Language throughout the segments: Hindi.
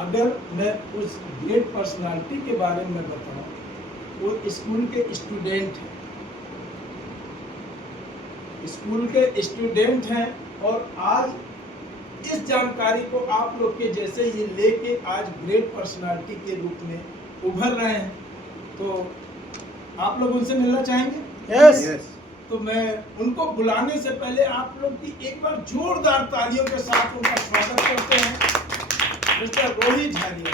अगर मैं उस ग्रेट पर्सनालिटी के बारे में बताऊं, वो स्कूल के स्टूडेंट हैं, स्कूल के स्टूडेंट हैं और आज इस जानकारी को आप लोग के जैसे ही लेके आज ग्रेट पर्सनालिटी के रूप में उभर रहे हैं। तो आप लोग उनसे मिलना चाहेंगे? यस। तो मैं उनको बुलाने से पहले आप लोग की एक बार जोरदार तालियों के साथ उनका स्वागत करते हैं। मिस्टर रोहित झारिया।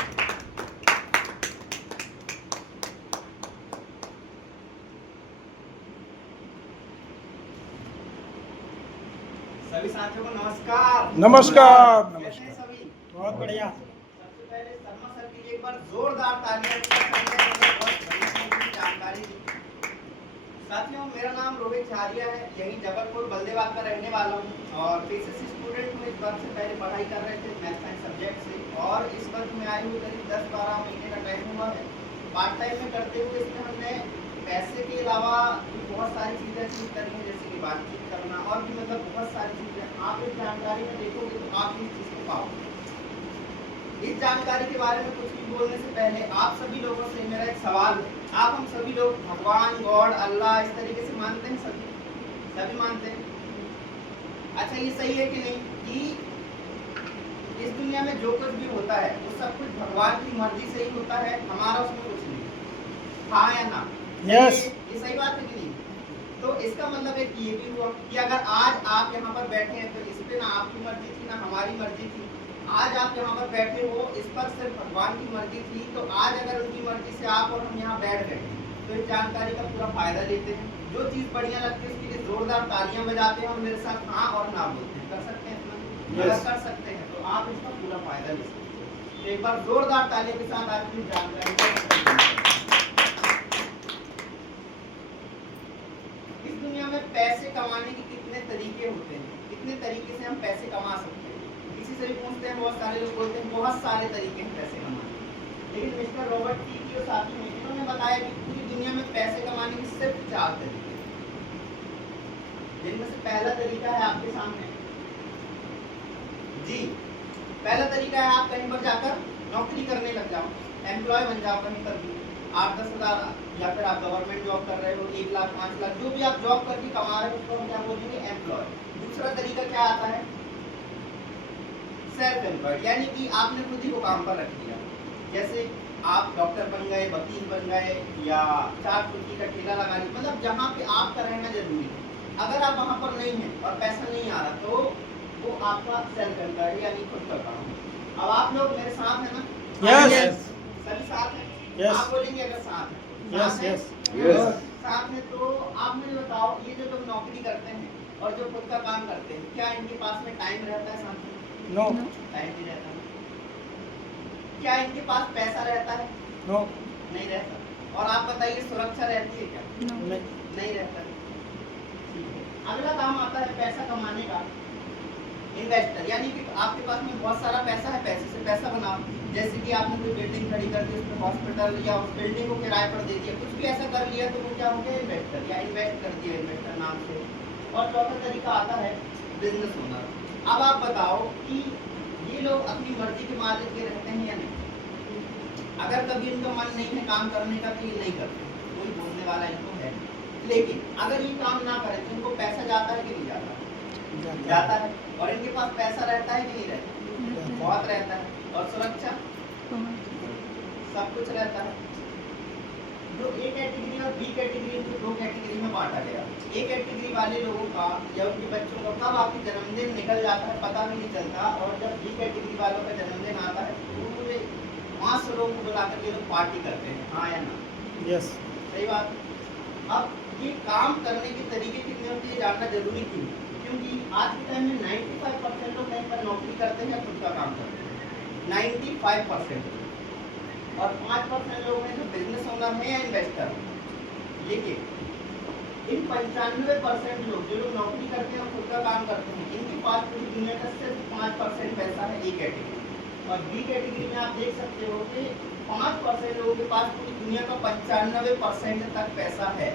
सभी साथियों को नमस्कार। नमस्कार। कैसे हैं सभी? बहुत बढ़िया। सबसे पहले शर्मा सर के लिए एक बार जोरदार तालियां बहुत बड़ी जानकारी दी। साथियों, मेरा नाम रोहित झारिया है, यही जबलपुर बल्देबाग का रहने वाला हूँ और पीसीसी स्टूडेंट हूँ। इस वर्ष से पहले पढ़ाई कर रहे थे मैथ साइंस सब्जेक्ट से और इस वर्ष में आए हुए करीब 10-12 महीने का टाइम हुआ है। पार्ट टाइम में करते हुए इसमें हमने पैसे के अलावा बहुत सारी चीज़ें अचीव करी हैं, जैसे कि बातचीत करना और भी मतलब बहुत सारी चीज़ें आप इस जानकारी में देखोगे तो आप इस चीज़ को पाओगे। इस जानकारी के बारे में कुछ भी बोलने से पहले आप सभी लोगों से मेरा एक सवाल है। आप हम सभी लोग भगवान, गॉड, अल्लाह इस तरीके से मानते हैं? सभी मानते हैं। अच्छा, ये सही है कि नहीं कि इस दुनिया में जो कुछ भी होता है वो सब कुछ भगवान की मर्जी से ही होता है, हमारा उसमें कुछ नहीं? हाँ या ना? यस। ये सही बात है कि नहीं? तो इसका मतलब एक ये भी हुआ कि अगर आज आप यहाँ पर बैठे हैं तो इस पे ना आपकी मर्जी थी ना हमारी मर्जी थी। आज आप यहाँ पर बैठे हो, इस पर सिर्फ भगवान की मर्जी थी। तो आज अगर उनकी मर्जी से आप और हम यहाँ बैठ गए तो इस जानकारी का पूरा फायदा लेते हैं। जो चीज़ बढ़िया लगती है उसके लिए जोरदार तालियां बजाते हैं और मेरे साथ हाँ और ना बोलते हैं। कर सकते हैं इतना? अगर कर सकते हैं तो आप इसका पूरा फायदा ले सकते हैं। तो एक बार जोरदार तालियों के साथ आज की जानकारी में पैसे कमाने के कितने तरीके होते हैं, कितने तरीके से हम पैसे कमा सकते हैं। किसी से भी पूछते हैं, बहुत सारे लोग बोलते हैं बहुत सारे तरीके हैं पैसे कमाने के। लेकिन मिस्टर रॉबर्ट टी और साथी हैं, इन्होंने बताया कि पूरी दुनिया में पैसे कमाने के सिर्फ 4 तरीके हैं, जिनमें से पहला तरीका है आपके सामने जी। पहला तरीका है आप कहीं पर जाकर नौकरी करने लग जाओ, एम्प्लॉय बन जाओ कहीं पर भी। 8-10 हज़ार या फिर आप गवर्नमेंट जॉब कर रहे हो, 1 लाख 5 लाख जो भी आप जॉब करके कमा रहे हो उसको हम क्या बोलेंगे? एम्प्लॉय। दूसरा तरीका क्या आता है? सेल्फ एम्प्लॉयड, यानी कि आपने खुद ही को काम पर रख दिया। जैसे आप डॉक्टर बन गए, वकील बन गए या चाट फुल्की का ठेला लगा लिया, मतलब जहाँ पे आपका रहना जरूरी है। अगर आप वहाँ पर नहीं है और पैसा नहीं आ रहा तो वो आपका सेल्फ एम्प्लॉयड यानी खुद का काम। अब आप लोग मेरे साथ है ना? यस। सभी साथ हैं? यस। आप बोलेंगे अगर साथ है। यस यस साथ में तो आप मुझे बताओ, ये जो लोग नौकरी करते हैं और जो खुद का काम करते हैं, क्या इनके पास में टाइम रहता है साथ में? नो। टाइम नहीं रहता। क्या इनके पास पैसा रहता है? नो। नहीं रहता। और आप बताइए सुरक्षा रहती है क्या? नहीं रहता। अगला काम आता है पैसा कमाने का, इन्वेस्टर, यानी कि आपके पास में बहुत सारा पैसा है, पैसे से पैसा बनाओ। जैसे कि आपने कोई बिल्डिंग खड़ी कर दी, उसमें हॉस्पिटल या उस बिल्डिंग को किराए पर दे दिया, कुछ भी ऐसा कर लिया तो वो क्या हो गया? इन्वेस्टर, या इन्वेस्ट कर दिया इन्वेस्टर नाम से। और चौथा तरीका आता है बिजनेस ओनर। अब आप बताओ कि ये लोग अपनी मर्जी के मालिक के रहते हैं या नहीं? अगर कभी इनका मन नहीं है काम करने का तो ये नहीं करते, कोई बोलने वाला इनको है। लेकिन अगर ये काम ना करें तो इनको पैसा जाता है कि नहीं जाता? जाता है। और इनके पास पैसा रहता है कि नहीं रहता? बहुत रहता है। और सुरक्षा सब कुछ रहता है। जो ए कैटेगरी और बी कैटेगरी को 2 कैटेगरी में बांटा गया। ए कैटेगरी वाले लोगों का या उनके बच्चों का कब आपकी जन्मदिन निकल जाता है पता भी नहीं चलता, और जब बी कैटेगरी वालों का जन्मदिन आता है पूरे 500 लोगों को बुलाकर ये लोग पार्टी करते हैं। हाँ या ना? यस। सही बात। अब ये काम करने के तरीके कितने होते हैं जानना जरूरी क्यों? क्योंकि आज के टाइम में 95% लोग कहीं पर नौकरी करते हैं, खुद का काम करते हैं, 95%। और 5% लोग हैं जो बिजनेस ओनर हैं या इन्वेस्टर हैं। लेकिन इन 95% लोग जो लोग नौकरी करते हैं और खुद का काम करते हैं, इनके पास पूरी दुनिया का सिर्फ 5% पैसा है ए कैटेगरी। और बी कैटेगरी में आप देख सकते हो कि 5% लोगों के पास पूरी दुनिया का 95% तक पैसा है।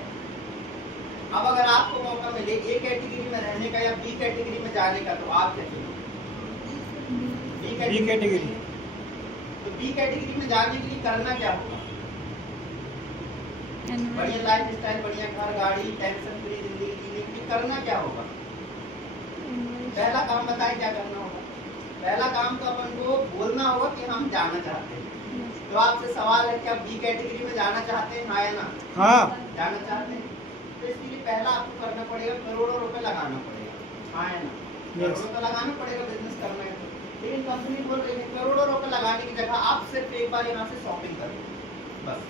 अब अगर आपको मौका मिले ए कैटेगरी में रहने का या बी कैटेगरी में जाने का तो आप क्या चुनोगे? B category. तो बी कैटेगरी में जाने के लिए करना क्या होगा? बढ़िया लाइफ स्टाइल, बढ़िया घर गाड़ी, टेंशन फ्री जिंदगी जीने के लिए करना क्या होगा? पहला काम बताएं क्या करना होगा? पहला काम तो अपन को बोलना होगा कि हम जाना चाहते हैं। तो आपसे सवाल है कि आप बी कैटेगरी में जाना चाहते हैं, हाँ या ना? हाँ। जाना चाहते हैं तो इसके लिए पहला आपको करना पड़ेगा, करोड़ों रुपए लगाना पड़ेगा, हाँ या ना? करोड़ों तो लगाना पड़ेगा बिजनेस करना है तो। लेकिन कंपनी बोल रही है करोड़ों रुपए लगाने की जगह आप सिर्फ एक बार यहाँ से शॉपिंग करो बस।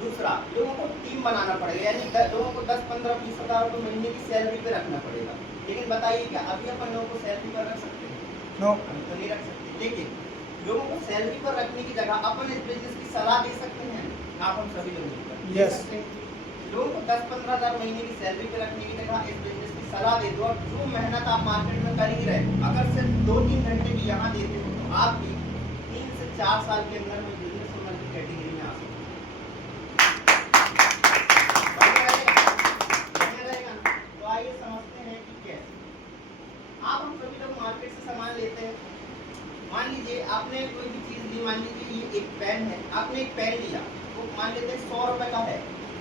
दूसरा, लोगों को टीम बनाना पड़ेगा, यानी लोगों को 10, 15, 20 हज़ार रुपये महीने की सैलरी पे रखना पड़ेगा। लेकिन बताइए क्या अभी अपन लोगों को सैलरी पर रख सकते हैं? नो। हम तो नहीं रख सकते। लेकिन लोगों को सैलरी पर रखने की जगह अपन इस बिजनेस की सलाह दे सकते हैं, आप हम सभी लोग मिलकर दे Yes. सकते हैं। लोगों को 10-15 हज़ार महीने की सैलरी पे रखने की जगह इस बिजनेस की सलाह दे दो, और जो मेहनत आप मार्केट में कर ही रहे, अगर सिर्फ 2-3 घंटे भी यहाँ देते हो तो आप भी 3 से 4 साल के अंदर में बिजनेस ओनर की कैटेगरी में आ सकते हैं। बढ़िया रहेगा ना? तो आइए समझते हैं कि कैसे। आप हम सभी लोग मार्केट से सामान लेते हैं। मान लीजिए आपने कोई भी चीज ली, मान लीजिए ये एक पेन है, आपने एक पेन लिया, तो मान लेते हैं 100 रुपए का है,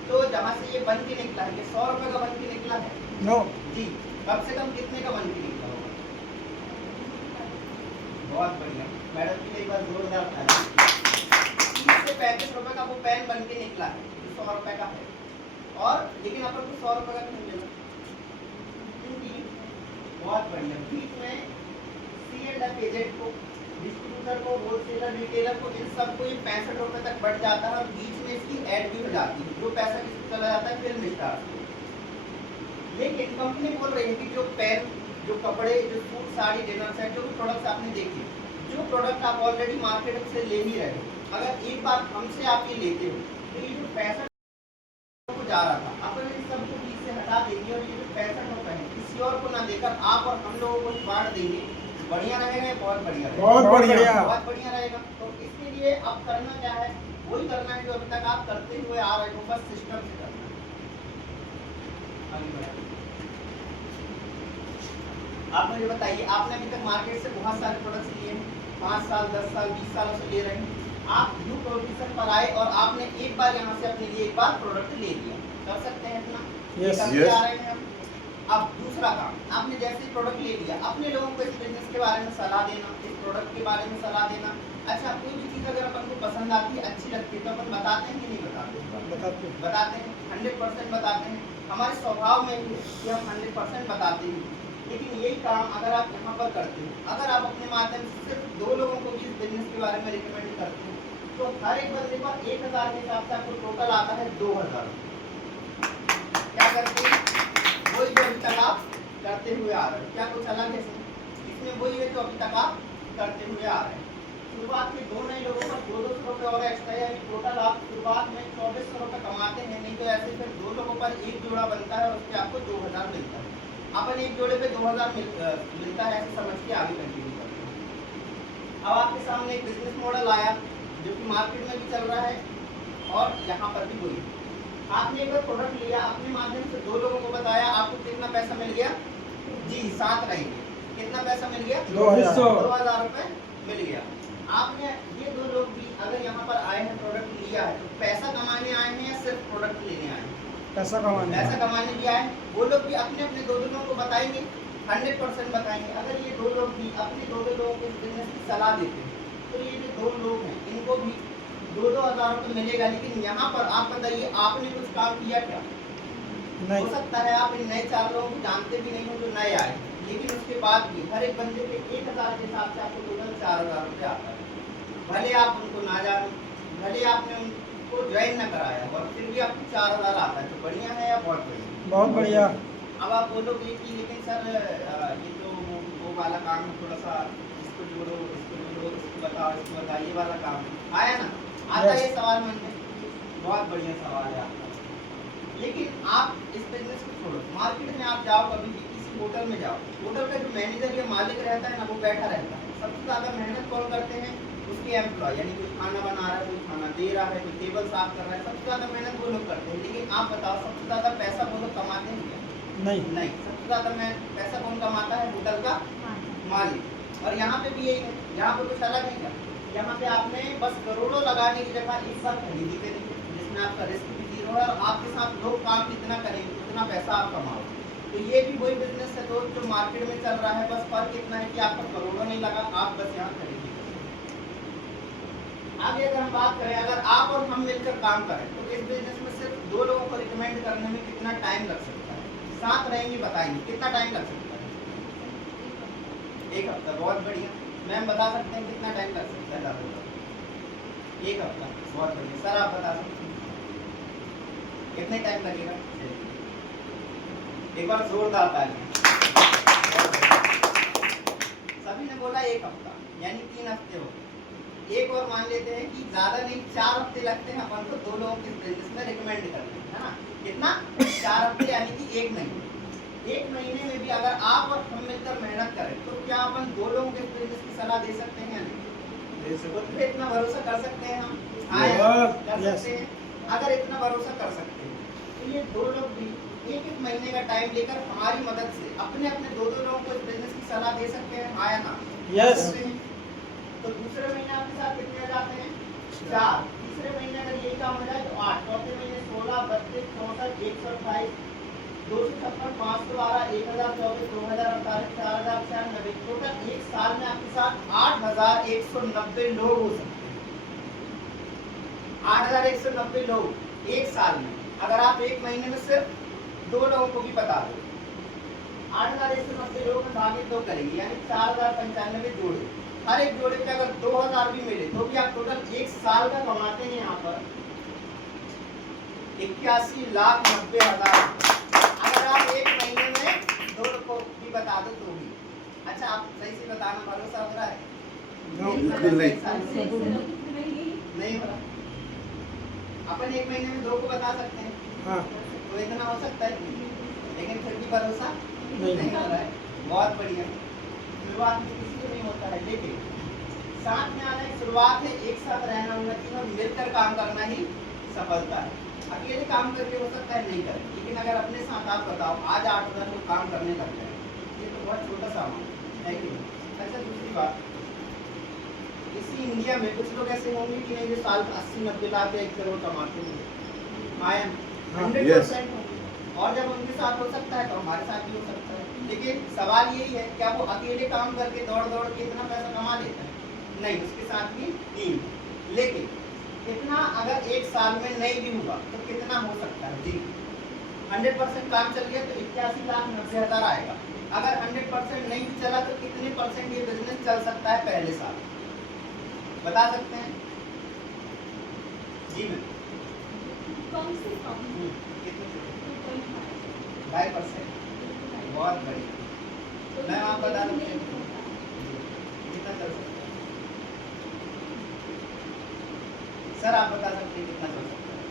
तो जहाँ से ये बन के निकला है, ये 100 रुपए का बन के निकला है नो। जी, कम से कम कितने का बन के निकला होगा? बहुत बढ़िया, मैडम जी ने एक बार जोरदार ताली। 30 से 35 रुपए का वो पेन बन के निकला है, जो 100 रुपए का है, और लेकिन अपन को 100 रुपए का क्यों मिला? क्योंकि बहुत बढ़िया, बीच में C&F एजेंट को, डिस्ट्रीब्यूटर को, होलसेलर, रिटेलर को, इन सबको ये 65 रुपए तक बढ़ जाता है, और बीच में इसकी ऐड भी हो जाती है, जो पैसा किसको चला जाता है? फिल्म स्टार को। लेकिन कंपनी बोल रही है कि जो पेन, जो कपड़े, जो सूट, साड़ी, डिनर सेट, जो भी प्रोडक्ट्स आपने देखे, जो प्रोडक्ट आप ऑलरेडी मार्केट से ले ही रहे हो, अगर एक बार हमसे आप ये लेते हो तो ये जो पैसा को जा रहा था, अपन इन सबको बीच से हटा देंगे, और ये जो 65 रुपए है किसी और को ना देकर आप और हम लोगों को बांट देंगे। बढ़िया रहेगा, बहुत बढ़िया रहेगा, बहुत बढ़िया। बहुत बढ़िया रहेगा। तो इसके लिए अब करना क्या है? वही करना है जो अभी तक आप करते हुए आ रहे हो, बस सिस्टम से करना है। आगे बढ़िए। आप मुझे बताइए, आपने अभी तक मार्केट से बहुत सारे प्रोडक्ट्स लिए हैं, 5 साल, 10 साल, 20 सालों से ले रहे हैं। आप न्यू प्रोड्यूसर पर आए और आपने एक बार यहाँ से अपने लिए एक बार प्रोडक्ट ले लिया, कर सकते हैं इतना? Yes. करते आ रहे हैं हम। अब दूसरा काम, आपने जैसे प्रोडक्ट ले लिया, अपने लोगों को इस बिजनेस के बारे में सलाह देना, इस प्रोडक्ट के बारे में सलाह देना। अच्छा, कोई भी चीज़ अगर अपन को पसंद आती है, अच्छी लगती है, तो अपन बताते हैं कि नहीं बताते? बताते हैं, 100% बताते हैं। हमारे स्वभाव में भी कि हम 100% बताते हैं। लेकिन यही काम अगर आप यहाँ पर करते हो, अगर आप अपने माध्यम से सिर्फ 2 लोगों को भी इस बिजनेस के बारे में रिकमेंड करते हो, तो हर एक बंदे पर 1000 के हिसाब से आपको टोटल आता है 2000। क्या करते हैं? वही जो अभी तक आप करते हुए आ रहे हो। क्या कुछ अलग है इसमें? वही है जो अभी तक आप करते हुए आ रहे हैं। शुरुआत में 2 नए लोगों पर 200 रुपये और एक्स्ट्रा, यानी टोटल आप शुरुआत में 2400 रुपये कमाते हैं। नहीं तो ऐसे फिर 2 लोगों पर एक जोड़ा बनता है और उसके आपको 2000 मिलता है। अपन एक जोड़े पे 2000 मिलता है, ऐसे समझ के आगे कंटिन्यू करते हैं। अब आपके सामने एक बिजनेस मॉडल आया जो कि मार्केट में भी चल रहा है, और यहाँ पर भी वही। आपने एक बार प्रोडक्ट लिया, अपने माध्यम से 2 लोगों को बताया, आपको कितना पैसा मिल गया? जी, साथ रहेंगे, कितना पैसा मिल गया? 2000 रुपये मिल गया। आपने ये 2 लोग भी अगर यहाँ पर आए हैं, प्रोडक्ट लिया है, तो पैसा कमाने आए हैं या सिर्फ प्रोडक्ट लेने आए हैं? पैसा कमाने भी आए। वो लोग भी अपने अपने 2 लोगों को बताएंगे, 100% बताएंगे। अगर ये 2 लोग भी अपने 2 लोगों को इस बिजनेस की सलाह देते हैं, तो ये जो 2 लोग हैं इनको भी 2-2 हज़ार रुपये मिलेगा। लेकिन यहाँ पर आप बताइए, आपने कुछ काम किया क्या? हो सकता है आप इन नए 4 लोगों को जानते भी नहीं हो जो नए आए, लेकिन उसके बाद भी हर एक बंदे पे 1000 के हिसाब से आपको टोटल 4000 रुपये आता है। भले आप उनको ना जानो, भले आपने उनको ज्वाइन ना कराया, और फिर भी आपको 4000 आता है, तो बढ़िया है या बहुत बढ़िया? बहुत बढ़िया। अब आप बोलोगे कि लेकिन सर ये तो वो वाला काम है, थोड़ा सा इसको जोड़ो, इसको बताओ, इसको बताओ, ये वाला काम है। आया ना? आता है ये सवाल मन में? बहुत बढ़िया सवाल है आपका। लेकिन आप इस बिजनेस को छोड़ो, मार्केट में आप जाओ, कभी भी किसी होटल में जाओ, होटल का जो मैनेजर या मालिक रहता है ना, वो बैठा रहता है। सबसे ज़्यादा मेहनत कौन करते हैं? उसके एम्प्लॉय, यानी कोई खाना बना रहा है, कोई खाना दे रहा है, कोई टेबल साफ कर रहा है, सबसे ज़्यादा मेहनत वो लोग करते हैं। लेकिन आप बताओ, सबसे ज़्यादा पैसा वो लोग कमाते हैं क्या? नहीं। सबसे ज़्यादा पैसा कौन कमाता है? होटल का मालिक। और यहाँ पे भी यही है, यहाँ पे कुछ अलग है क्या? यहाँ पे आपने बस करोड़ों लगाने की जगह एक बार खरीदी करेंगे, जिसमें आपका रिस्क भी जीरो है और आपके साथ लोग काम कितना करेंगे, उतना पैसा आप कमाओ। तो ये भी वही बिजनेस है दोस्त जो मार्केट में चल रहा है, बस फर्क इतना है कि आपका करोड़ों नहीं लगा, आप बस यहाँ खरीदी करेंगे। आगे अगर हम बात करें, अगर आप और हम मिलकर काम करें तो इस बिजनेस में सिर्फ 2 लोगों को रिकमेंड करने में कितना टाइम लग सकता है? साथ रहेंगे, बताएंगे कितना टाइम लग सकता है? 1 हफ्ता। बहुत बढ़िया। मैम बता सकते हैं कितना टाइम लग सकता है ज़्यादा? 1 हफ्ता। बहुत बढ़िया। सर आप बता सकते हैं कितने टाइम लगेगा? एक बार जोरदार तालियां। सभी ने बोला 1 हफ्ता, यानी 3 हफ्ते हो गए। एक और मान लेते हैं कि ज्यादा नहीं 4 हफ्ते लगते हैं अपन को 2 लोगों के बिजनेस में रिकमेंड करने, है ना? कितना? 4 हफ्ते, यानी कि 1 महीने। 1 महीने में भी अगर आप और हम मिलकर मेहनत करें तो क्या अपन 2 लोगों के बिजनेस की सलाह दे सकते हैं या नहीं? खुद पे इतना भरोसा कर सकते हैं हम? हाँ या नहीं? कर सकते हैं। अगर इतना भरोसा कर सकते हैं तो ये 2 लोग भी 1-1 महीने का टाइम लेकर हमारी मदद से अपने 2-2 लोगों को इस बिजनेस की सलाह दे सकते हैं, हाँ या ना? यस। तो दूसरे महीने आपके साथ कितने आ जाते हैं? 4। तीसरे महीने अगर यही काम हो जाए तो 8। चौथे महीने 16, 32, 64, 128, 256, 512, 1024, 2048, 4096, टोटल 1 साल में आपके साथ 8190 लोग हो सकते हैं। 8190 लोग 1 साल में। अगर आप 1 महीने में सिर्फ 2 लोगों को भी बता दो, 8190 लोगों में भागे 2 करेंगे, यानी 4095 जोड़े। हर एक जोड़े पे अगर 2000 भी मिले तो भी आप टोटल 1 साल का कमाते हैं यहाँ पर 81,90,000। अगर आप 1 महीने में 2 को भी बता दो तो भी। अच्छा, आप सही से बताना, भरोसा हो रहा है? नहीं हो रहा। अपन 1 महीने में 2 को बता सकते हैं, हाँ। तो इतना हो सकता है, लेकिन फिर भी भरोसा नहीं हो रहा है। बहुत बढ़िया। शुरुआत में किसी को नहीं होता है, लेकिन साथ में आना एक शुरुआत है, एक साथ रहना उन्नति और मिलकर काम करना ही सफलता है। अकेले काम करके हो सकता है नहीं कर, लेकिन अगर अपने साथ आप बताओ आज 8,000 लोग काम करने लग जाए, ये तो बहुत छोटा सा अमाउंट है कि नहीं? अच्छा, दूसरी बात, इसी इंडिया में कुछ लोग ऐसे होंगे कि नहीं जो साल का 80-90 लाख या 1 करोड़ कमाते हैं, 100% होंगे। और जब उनके साथ हो सकता है तो हमारे साथ भी हो सकता है। लेकिन सवाल यही है, क्या वो अकेले काम करके दौड़ दौड़ के इतना पैसा कमा लेता है? नहीं, उसके साथ भी टीम। लेकिन इतना अगर 1 साल में नहीं भी हुआ तो कितना हो सकता है? जी, 100% काम चल गया तो 81,90,000 आएगा। अगर 100% नहीं भी चला तो कितने परसेंट ये बिजनेस चल सकता है पहले साल? बता सकते हैं? जी मैम, कम से कम कितने? 2.5। 2.5%। बहुत बढ़िया। मैम आप बता सकते हैं कितना चल सकता है? सर आप बता सकते हैं कितना चल सकता है?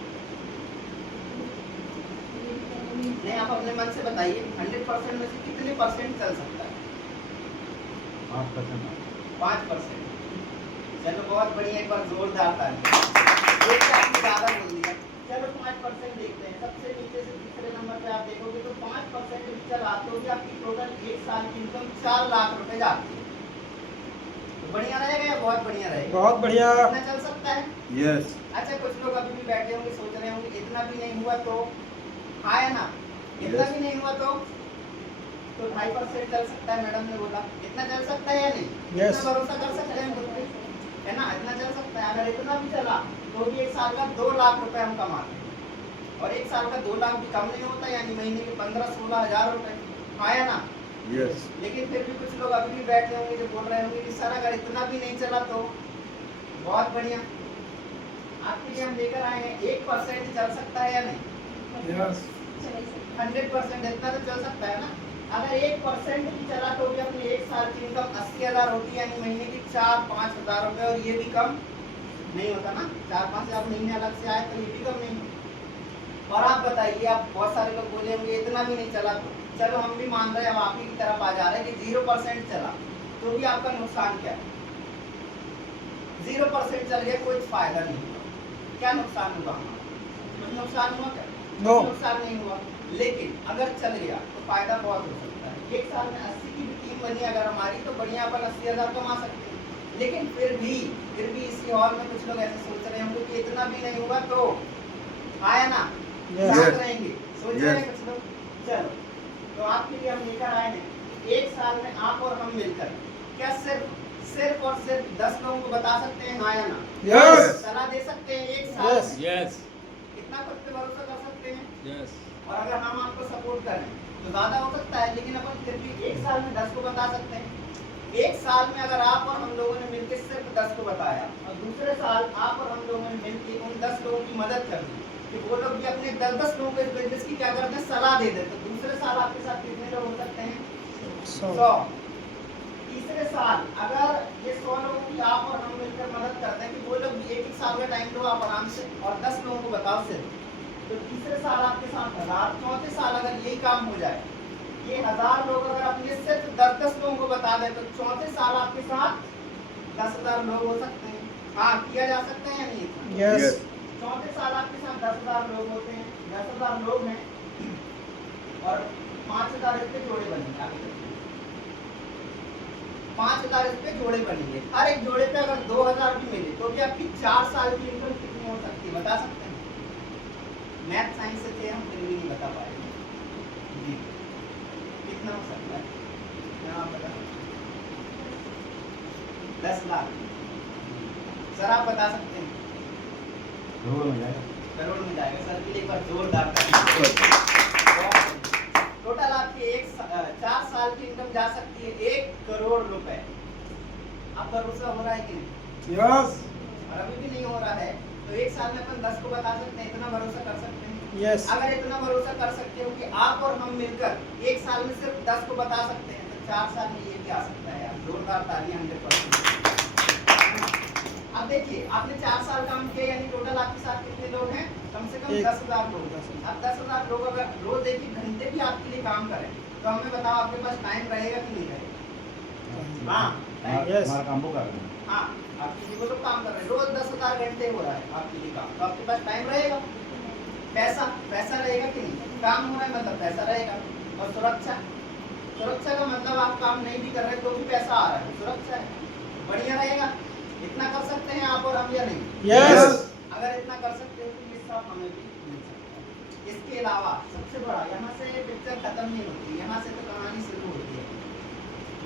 नहीं, आप अपने मन से बताइए, 100% में से कितने परसेंट चल सकता है? 5%। चलो बहुत बढ़िया, एक बार जोरदार ताली। आपने ज़्यादा बोल दिया। चलो 5% देखते हैं। सबसे नीचे से तीसरे नंबर पे आप देखोगे तो 5% भी चला तो भी आपकी टोटल 1 साल की इनकम 4 लाख रुपए जाती है। तो बढ़िया रहेगा या बहुत बढ़िया रहेगा? बहुत बढ़िया। इतना चल सकता है? यस। अच्छा, कुछ लोग अभी भी बैठे होंगे, सोच रहे होंगे इतना भी नहीं हुआ तो, हाँ या ना? इतना भी नहीं हुआ तो 2.5% चल सकता है। मैडम ने बोला इतना चल सकता है या नहीं? Yes. इतना भरोसा कर सकते हैं खुद पे, है ना? इतना चल सकता है। अगर इतना भी चला तो भी 1 साल का 2 लाख रुपए हम कमाते हैं। और 1 साल का 2 लाख भी कम नहीं होता, यानी महीने के 15-16 हज़ार रुपए, हाँ या ना? यस। लेकिन फिर भी कुछ लोग अभी भी बैठे होंगे जो बोल रहे होंगे कि सर अगर इतना भी नहीं चला तो। बहुत बढ़िया। आपके लिए हम लेकर आए हैं 1% चल सकता है या नहीं? यस। 100% इतना तो चल सकता है ना? अगर 1% भी चला तो भी अपने 1 साल की इनकम 80,000 होती है, यानी महीने की 4-5 हज़ार रुपए, और ये भी कम नहीं होता ना? 4-5 हज़ार महीने अलग से आए तो ये भी कम नहीं होता। और आप बताइए, आप बहुत सारे लोग बोले होंगे इतना भी नहीं चला तो। चलो हम भी मान रहे हैं, अब आप ही की तरफ आ जा रहे हैं कि 0% चला तो भी आपका नुकसान क्या है? 0% चल गया, कोई फायदा नहीं हुआ, क्या नुकसान हुआ हमारा? कुछ नुकसान हुआ क्या? No. नुकसान नहीं हुआ। लेकिन अगर चल गया तो फायदा बहुत हो सकता है। 1 साल में 80 की भी टीम बनी अगर हमारी तो बढ़िया अपन 80,000 कमा सकते हैं। लेकिन फिर भी इसी हॉल में कुछ लोग ऐसे सोच रहे होंगे कि इतना भी नहीं होगा तो आया ना, Yes. शांत रहेंगे, सोच रहे हैं Yes. कुछ लोग। चलो, तो आपके लिए हम लेकर आए हैं, एक साल में आप और हम मिलकर क्या सिर्फ और सिर्फ 10 लोगों को बता सकते हैं हाँ या ना? Yes. सलाह दे सकते हैं एक साल Yes. में? यस कितना खुद पे भरोसा कर सकते हैं? यस और अगर हम आपको सपोर्ट करें तो ज्यादा हो सकता है, लेकिन अपन फिर भी एक साल में 10 को बता सकते हैं। एक साल में अगर आप और हम लोगों ने मिलकर सिर्फ 10 को बताया और दूसरे साल आप और हम लोगों ने मिलकर उन 10 लोगों की मदद कर दी कि वो लोग भी अपने 10 लोगों को इस बिजनेस की क्या करते हैं, सलाह दे देते, तो दूसरे साल आपके साथ कितने लोग हो सकते हैं? 100। तीसरे साल अगर ये 100 लोगों की आप और हम मिलकर मदद करते हैं कि वो लोग भी एक साल का टाइम लो आप आराम से और 10 लोगों को बताओ सिर्फ, तो तीसरे साल आपके साथ 1000, चौथे साल अगर यही काम हो जाए, ये 1000 लोग अगर अपने सिर्फ 10 लोगों को बता दें, तो चौथे साल आपके साथ 10,000 लोग हो सकते हैं। हाँ, किया जा सकता है या नहीं? Yes. चौथे साल आपके साथ 10,000 लोग होते हैं, 10,000 लोग हैं और 5,000 इस पे जोड़े बनेंगे। आगे चलिए। 5,000 इस पे जोड़े बनेंगे, हर एक जोड़े पे अगर 2,000 भी मिले तो भी आपकी 4 साल की इनकम कितनी हो सकती है, बता सकते हैं? मैथ साइंस से थे हम, फिर भी नहीं बता पाए जी, कितना हो सकता है? यहाँ बता 10 लाख। सर आप बता सकते हैं? करोड़ में जाएगा करोड़ में जाएगा। सर के लिए एक बार जोरदार ताली। टोटल आपकी 4 साल की इनकम जा सकती है 1 करोड़ रुपए। आप भरोसा हो रहा है कि नहीं? Yes. और अभी भी नहीं हो रहा है तो एक साल में अपन 10 को बता सकते हैं, इतना भरोसा कर सकते हैं? Yes. अगर इतना भरोसा कर सकते हो कि आप और हम मिलकर एक साल में सिर्फ 10 को बता सकते हैं, तो 4 साल में ये भी आ सकता है यार। जोरदार ताली 100%। अब देखिए, आपने 4 साल काम किया, यानी टोटल आपके साथ कितने लोग हैं? कम से कम 10,000 लोग। अब 10,000 लोग अगर रोज 1 घंटे भी आपके लिए काम करें, तो हमें बताओ आपके पास टाइम रहेगा कि नहीं रहेगा? हाँ, Yes. हमारा काम वो कर रहे हैं हाँ, आप किसी को तो काम कर रहे हैं, रोज 10,000 घंटे हो रहा है आपके लिए काम, तो आपके पास टाइम रहेगा, पैसा रहेगा कि नहीं? काम हो रहा है मतलब पैसा रहेगा। और सुरक्षा का मतलब आप काम नहीं भी कर रहे तो भी पैसा आ रहा है, सुरक्षा है, बढ़िया रहेगा। इतना कर सकते हैं आप और हम या नहीं? Yes. अगर इतना कर सकते हो तो ये सब हमें भी मिल सकता है। इसके अलावा सबसे बड़ा, यहाँ से पिक्चर खत्म नहीं होती, यहाँ से तो कहानी शुरू होती है।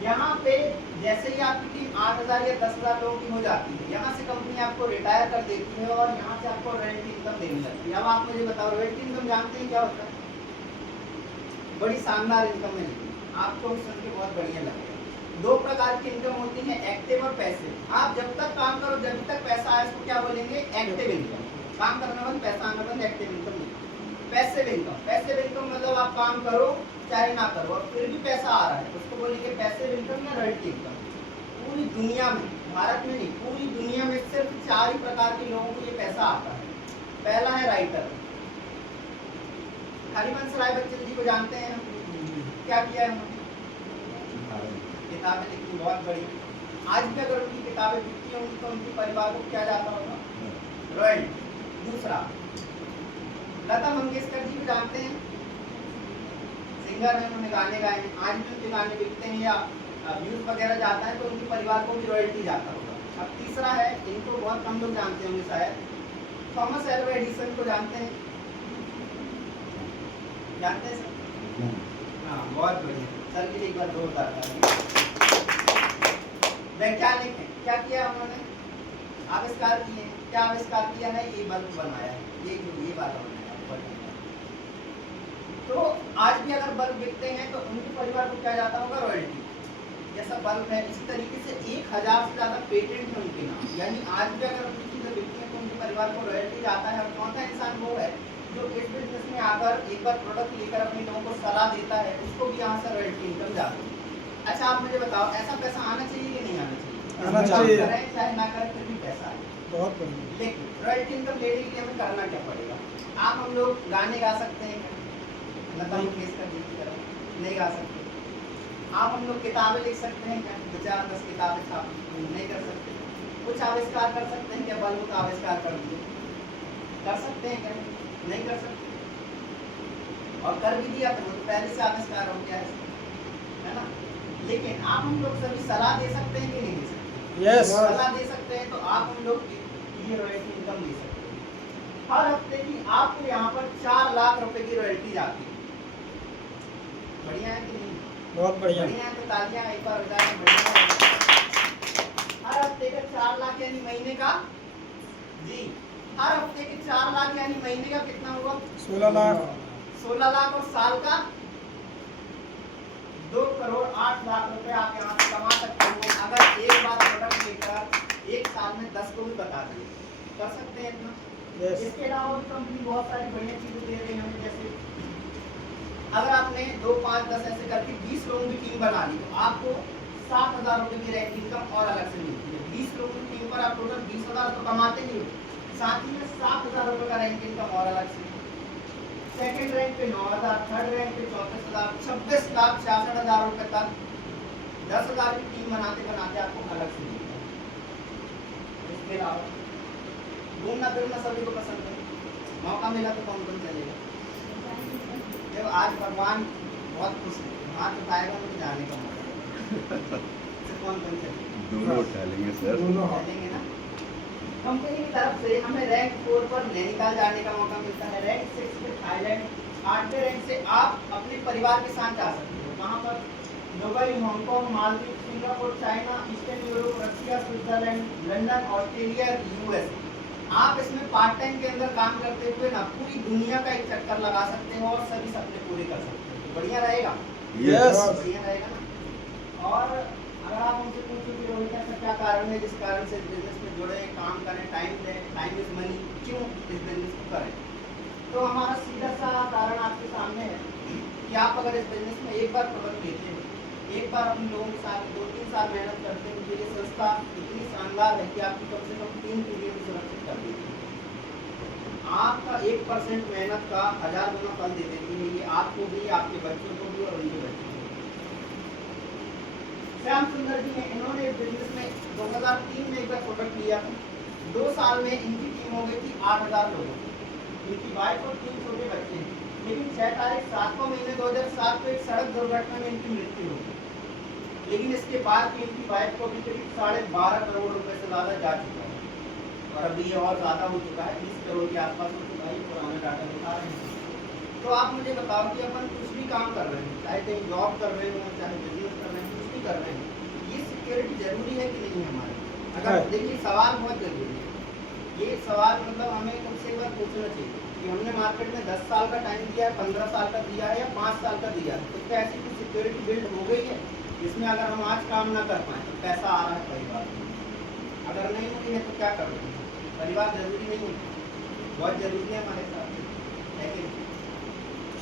यहाँ पे जैसे ही आपकी टीम 8,000 या 10,000 लोगों की हो जाती है, यहाँ से कंपनी आपको रिटायर कर देती है और यहाँ से आपको रॉयल्टी इनकम देने लगती है। अब आप मुझे बताओ, रॉयल्टी इनकम जानते हैं क्या होता है? बड़ी शानदार इनकम है, आपको सुन के बहुत बढ़िया लगेगा। 2 प्रकार की इनकम होती है, एक्टिव और पैसिव। आप जब तक काम करो, जब तक पैसा आए, उसको क्या बोलेंगे? Active income. काम करना बंद, पैसा आना बंद, एक्टिव इनकम नहीं। पैसिव इनकम मतलब आप काम करो चाहे ना करो और फिर भी पैसा आ रहा है, उसको बोलेंगे पैसिव इनकम या रॉयल्टी इनकम। पूरी दुनिया में, भारत में नहीं, पूरी दुनिया में सिर्फ 4 ही प्रकार के लोगों को ये पैसा आता है। पहला है राइटर। हरिवंश राय बच्चन जी को जानते हैं हम? क्या किया है उन्होंने? किताबें लिखी, बहुत बड़ी। आज भी अगर उनकी किताबें बिकती होंगी तो उनके परिवार को क्या जाता होगा? रॉयल्टी। दूसरा, लता मंगेशकर जी को जानते हैं? सिंगर हैं, उन्होंने गाने गाए हैं, आज भी उनके गाने बिकते हैं या व्यूज वगैरह जाता है तो उनके परिवार को भी रॉयल्टी जाता होगा। अब तीसरा है, इनको बहुत कम लोग जानते होंगे शायद, थॉमस एल्वा एडिसन को जानते हैं? जानते हैं सर? हाँ, बहुत बढ़िया। सर के लिए एक बार जोरदार ताली। वैज्ञानिक है, क्या किया उन्होंने? आविष्कार किए। क्या आविष्कार किया है? ये बल्ब बनाया, ये वाला बनाया बल्ब। तो आज भी अगर बल्ब बिकते हैं तो उनके परिवार को क्या जाता होगा? रॉयल्टी। जैसा बल्ब है, इसी तरीके से 1,000 से ज़्यादा पेटेंट है उनके नाम, यानी आज भी अगर उनकी चीज़ें बिकती हैं तो उनके परिवार को रॉयल्टी जाता है। और चौथा इंसान वो है जो इस बिजनेस में आकर एक बार प्रोडक्ट लेकर अपने लोगों को सलाह देता है, उसको भी यहाँ से रॉयल्टी इनकम जाती है। अच्छा, आप मुझे बताओ, ऐसा पैसा आना चाहिए कि नहीं आना चाहिए? आना चाहिए। करें चाहे ना करें फिर भी पैसा आए। बहुत बढ़िया। लेकिन रॉयल्टी इनकम लेने के लिए हमें करना क्या पड़ेगा? आप हम लोग गाने गा सकते हैं, लता मंगेशकर जी की तरह? नहीं गा सकते। आप हम लोग किताबें लिख सकते हैं क्या? 2-4-10 किताबें छाप नहीं कर सकते। कुछ आविष्कार कर सकते हैं क्या? बल्ब का आविष्कार कर दिए, कर सकते हैं क्या? नहीं कर सकते। और कर भी दिया तो वो तो पहले से आविष्कार हो गया है ना? लेकिन आप हम लोग सभी सलाह दे सकते हैं कि नहीं दे सकते? यस सलाह दे सकते हैं, तो आप हम लोग ये रॉयल्टी इनकम ले सकते हैं। हर हफ्ते की आपको यहाँ पर 4 लाख रुपए की रॉयल्टी जाती है। बढ़िया है कि नहीं? बहुत बढ़िया। बढ़िया है, तो तालियां एक बार बजा दें, बढ़िया है। हर हफ्ते का 4 लाख यानी महीने का जी, हर हफ्ते के 4 लाख यानी महीने का कितना हुआ? 16 लाख। 16 लाख, और साल का 2 करोड़ 8 लाख रुपए आप यहाँ से कमा सकते हो अगर एक बार प्रोडक्ट लेकर एक साल में 10 को भी बता दें। कर सकते हैं इतना। यस इसके अलावा भी कंपनी बहुत सारी बढ़िया चीजें दे रही है हमें, जैसे अगर आपने 2, 5, 10 ऐसे करके 20 लोगों की टीम बना ली तो आपको 7,000 रुपए की रैंक इनकम और अलग से मिलती है। 20 लोगों की टीम पर आप टोटल 20,000 तो कमाते ही हो, साथ ही में 7,000 रुपए का रैंक इनकम और अलग से। सेकंड रैंक पे 9,000, थर्ड रैंक पे 34,000, 26,66,000 रुपए तक 10,000 की टीम बनाते बनाते आपको अलग से मिलता है। इसके अलावा घूमना फिरना सभी को पसंद है, मौका मिला तो कौन कौन चलेगा? जब आज भगवान बहुत खुश है, हाथ उठाएगा मुझे जाने का मौका तो कौन कौन चलेगा? दोनों उठा लेंगे सर। चलेंगे ना। कंपनी की तरफ से हमें रैंक 4 पर नैनीताल जाने का मौका मिलता है, रैंक 6 पे थाईलैंड, 8वें रैंक से आप अपने परिवार के साथ जा सकते हो। कहाँ पर? Dubai, Hong Kong, Maldives, Singapore, China, eastern Europe, Russia, Switzerland, London, Australia, US. आप इसमें पार्ट टाइम के अंदर काम करते हुए ना पूरी दुनिया का एक चक्कर लगा सकते हो और सभी सपने पूरे कर सकते हो। बढ़िया रहेगा, यस बढ़िया रहेगा ना। और अगर आप हमसे पूछो कि रोहित ऐसा क्या कारण है जिस कारण से इस बिजनेस में जुड़े, काम करें, टाइम दें, टाइम इज मनी, क्यों इस बिजनेस को करें, तो हमारा सीधा सा कारण आपके सामने है कि आप अगर इस बिजनेस में एक बार प्रोडक्ट लेते हो, एक बार अपने लोगों के साथ 2-3 साल मेहनत करते हो, ये संस्था इतनी शानदार है कि आपकी कम से कम 3 पीढ़ियों को सुरक्षित कर देती है। आपका 1% मेहनत का 1000 गुना फल दे देती है, ये आपको भी, आपके बच्चों को भी और उनके बच्चों को भी। श्याम सुंदर जी ने, इन्होंने इस बिजनेस में 2003 में एक बार प्रोडक्ट लिया था, 2 साल में इनकी टीम हो गई थी 8,000 लोगों की। इनकी वाइफ और 3 छोटे बच्चे हैं, लेकिन 6 तारीख 7वें महीने 2007 को एक सड़क दुर्घटना में इनकी मृत्यु हो गई। लेकिन इसके बाद भी इनकी वाइफ को भी करीब 12.5 करोड़ रुपए से ज़्यादा जा चुका है, और अभी ये और ज़्यादा हो चुका है, 20 करोड़ के आसपास हो चुका है, पुराना डाटा बता रहे हैं। तो आप मुझे बताओ कि अपन कुछ भी काम कर रहे हैं, चाहे कहीं जॉब कर रहे हो, चाहे बिजनेस कर रहे हैं, कुछ भी कर रहे हैं, ये सिक्योरिटी जरूरी है कि नहीं है हमारे? अगर देखिए सवाल बहुत जरूरी है, ये सवाल मतलब हमें कम से कम पूछना चाहिए कि हमने मार्केट में 10 साल का टाइम दिया है, 15 साल का दिया है या 5 साल का दिया है, तो क्या ऐसी कुछ सिक्योरिटी बिल्ड हो गई है इसमें अगर हम आज काम ना कर पाए तो पैसा आ रहा है परिवार में? अगर नहीं हुई है तो क्या कर रहे हैं? परिवार जरूरी नहीं है, बहुत जरूरी है हमारे साथ, है कि नहीं?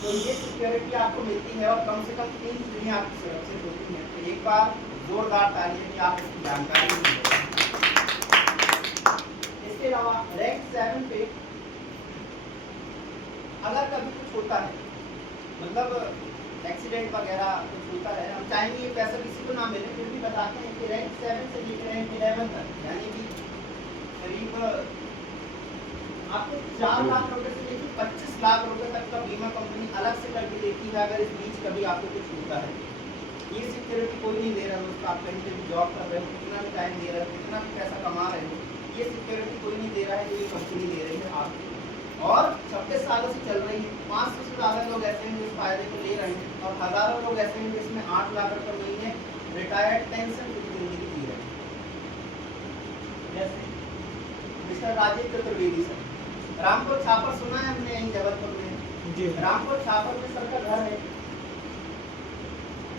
तो ये सिक्योरिटी आपको मिलती है और कम से कम 3 चीजें आपकी सुरक्षित होती हैं। तो एक बार जोरदार तालियां कि आप इसकी जानकारी मिल जाए। इसके अलावा रैंक 7 पे अगर कभी कुछ होता है, मतलब एक्सीडेंट वगैरह कुछ होता है, हम चाहेंगे ये पैसा किसी को ना मिले, फिर भी बताते हैं कि रैंक 7 से लेकर रैंक 11 तक, यानी कि करीब आपको 4 लाख रुपए से लेकर 25 लाख रुपए तक का बीमा कंपनी अलग से करके देती है अगर इस बीच कभी आपको कुछ होता है। ये सिक्योरिटी कोई नहीं दे रहा है, उसका आप कहीं पे भी जॉब कर रहे हो, कितना भी टाइम दे रहे हो, कितना भी पैसा कमा रहे हो, ये सिक्योरिटी कोई नहीं दे रहा है, ये कंपनी दे रही है आपको, और 26 सालों से चल रही है। 500 से ज़्यादा लोग ऐसे हैं जो इस फायदे को ले रहे हैं, और हज़ारों लोग ऐसे हैं जो इसमें 8 लाख रुपए महीने रिटायर्ड टेंशन की जिंदगी जी रहे हैं। जैसे मिस्टर राजेश चतुर्वेदी सर, रामपुर छापर सुना है हमने, यहीं जबलपुर में जी रामपुर छापर में सर का घर है।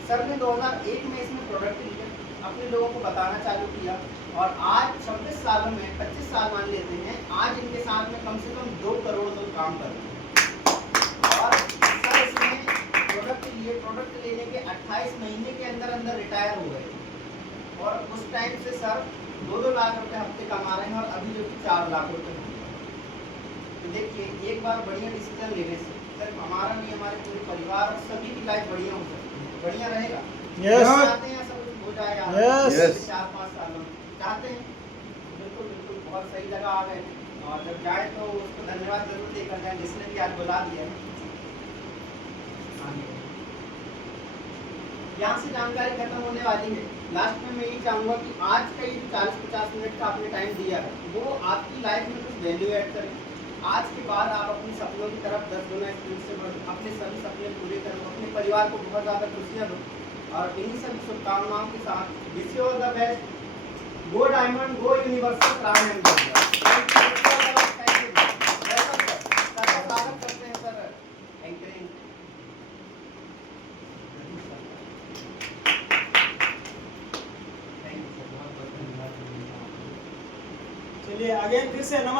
सर ने 2001 में इसमें प्रोडक्ट लिया, अपने लोगों को बताना चालू किया, और आज 26 सालों में 25 साल मान लेते हैं, आज इनके साथ में कम से कम 2 करोड़ लोग काम कर रहे हैं। और सर इसमें प्रोडक्ट लेने के 28 महीने के अंदर अंदर रिटायर हो गए, और उस टाइम से सर 2-2 लाख रुपए हफ्ते कमा रहे हैं, और अभी जो कि 4 लाख रुपए हो गए। तो देखिए एक बार बढ़िया डिसीजन लेने से सिर्फ हमारा नहीं, हमारे पूरे परिवार और सभी की लाइफ बढ़िया हो सकती है, बढ़िया रहेगा। यस चाहते हैं सब कुछ हो जाए यार, यस 4-5 सालों में चाहते हैं, बिल्कुल बिल्कुल बहुत सही लगा आ गए, और जब जाए तो उसको धन्यवाद जरूर देकर जाए जिसने भी आज बुला दिया है। यहाँ से जानकारी खत्म होने वाली है। लास्ट में मैं ये चाहूँगा कि आज का ये 40-50 मिनट का आपने टाइम दिया है वो आपकी लाइफ में कुछ वैल्यू ऐड करें। आज के बाद आप अपने सपनों की तरफ 10 गुना स्पीड से बढ़ो, अपने सभी सपने पूरे करो, अपने परिवार को बहुत ज़्यादा खुशियाँ दो और इन्हीं सभी शुभकामनाओं के साथ wish you all the best. Go diamond, go universal, प्राण एंड स्वागत करते हैं सर एंकरिंग। चलिए आगे फिर से नमस्कार।